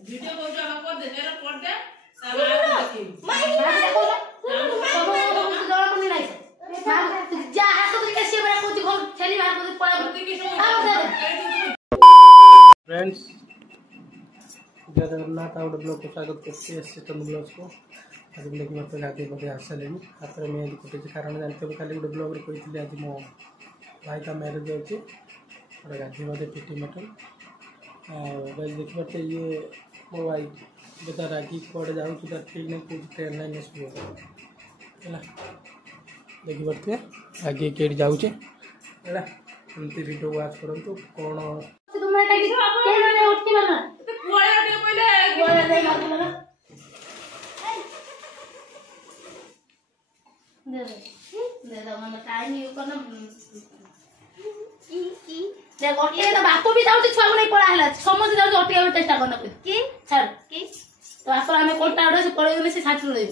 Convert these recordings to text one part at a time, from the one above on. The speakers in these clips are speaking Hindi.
वीडियो को जो हमको देने रे पड़ दे सब आप देखिए भाभी देखो तो जरा को नहीं जा हाथ तो कैसे बड़ा कुछ घर छली बाहर को पड़ा भर्ती की फ्रेंड्स जगन्नाथ आउट ब्लॉग को स्वागत करते हैं सिस्टम ब्लॉग को आज ब्लॉग में तो गाड़ी बदे आसले हाथ में मेहंदी कटे कारण जानते हो खाली गोटे ब्लॉग रे कही आज मो भाई का मैरिज अच्छे और गाधी बदे पिटी मटन गाइस देख पाते ये मो भाई बेटा रागी कड़े जाऊँ ठीक नहीं कुछ ट्रेन लाइन में सब है देखी पाते आगे कहीं जाऊे है एमती वीडियो वाच करूँ कौन गोटे तो बाप भी जाऊँ छुआ नहीं पड़ा है समझ जाऊँ अटका चेष्टा करना कि छाड़ कि तो आप आम कोटा उड़े से पड़े गले से साथ रहे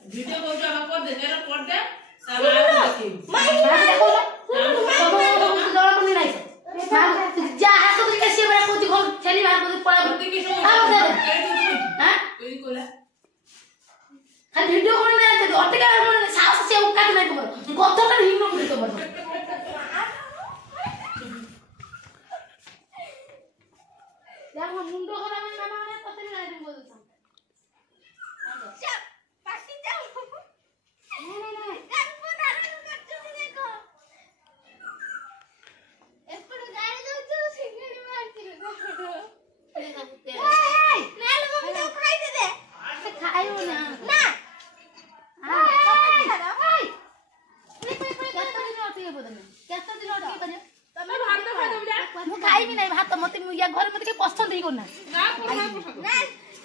वीडियो को जो हमको देने रे पड़ दे सब आप देखिए भाभी देखो तो जरा को नहीं जा हाथ तो कैसे बड़ा कुछ घर छली बाहर को पड़ा भर्ती की हां कोई कोला खाली वीडियो को नहीं तो अटका साहस से उका नहीं खबर गतटा हिंगो मुड़ी तो बड़ या मुंडो करा में ना माने पता नहीं आदमी बोल चल पार्टी जाओ नहीं गणपो नारायण करछु देखो एपड़ गाड़ी दो तो सिंगड़ी मारती नाल मम्मी तो खाई दे से खाइयो ना ना हाय केतो दिन अटके बदन केतो दिन अटके बने तमे भात खा दो जा मु खाई भी नहीं भात मते या घर मते के पसंद ही करना ना ना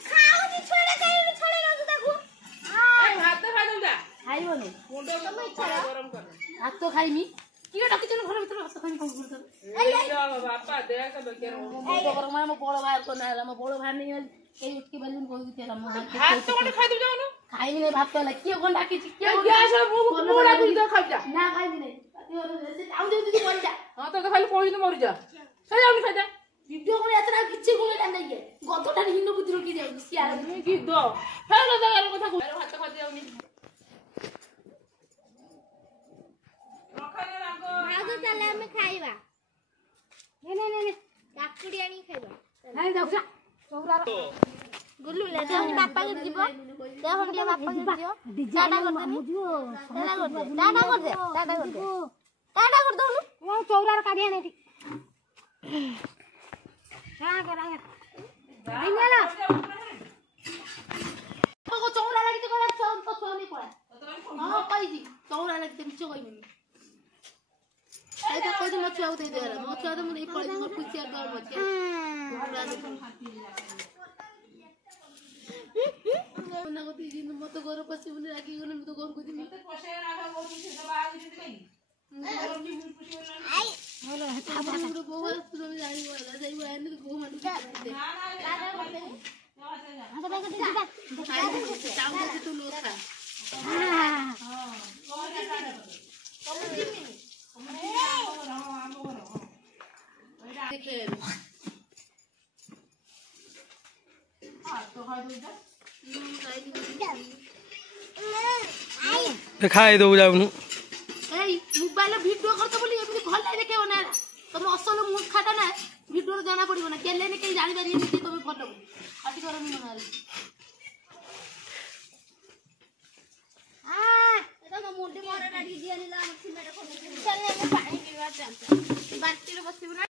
खाओ जी छोड़े खाई छोड़े ना ताकू ए भात खा दो जा खाइबो नहीं मुंडो तमे इच्छा गरम कर भात तो खाइमी कियो डाकी चलो घर भीतर भात खाइमी कोन करत ए बापा दे के बकेर मो तो कर म बड़ भाई को ना म बड़ भाई नहीं ए उठके बलून कोई दिते हम भात तो कोनी खाइ दो जानो खाइमी नहीं भात तो कियो कोन डाकी कियो गैस मु डाकी दो खा जा ना खाइमी नहीं से आउ दे दे बोल जा हां तो खाली कोई न मर जा सही आउनी खा जा वीडियो को यात्रा किछि को नहीं है गतटा हिंदू बुद्धि रोकी दे सियार की दो फेर ना जागर কথা কই ভাত খা যাওনি रखले रागो आगो चले हम खाइबा नहीं काकुड़ी आनी खाइबा नहीं जाऊ जा चौरा गुल्लू ले दे हम पापा के जीवो दे हम के पापा के जीवो टाटा कर दे टाटा कर दे टाटा कर दो वो चौरा काढी आने थी हां करा नहीं नेला को चौरा लगी तो करे तो सोनी पड़ा हां कहि दी चौरा लगी मिछ कहि मिनी ऐसा कोई मत छुआ दे दे मत छुआ तो नहीं पड़े मत कुछ यार डर मत ना को तीन मत घर पसी मुने राखी गने मत घर को दी पसे राखा को से दबा दी नहीं आई हेलो हटा बड़ा बोवा तुम जानी बोला जाई बोला ने को मार दे ना टाटा कर दे ना हम तो देखो जा चाउ से तू लोग खा हां हां कौन का टाटा तुम जिमी देखे खाई दो जाऊनु मोबाइल वीडियो करते बोली एमती भल देखेबो ना तुम असल मुख खाता ना वीडियो जाना पड़िबो ना केले ने के जानि पारिबे कि तुम फटो अति कर मी मारे तो मुंडी मोरे डाडी दिया नीला हम सिमेट को चल हम पानी पीवा चलता बाल्टी रे बसिबो ना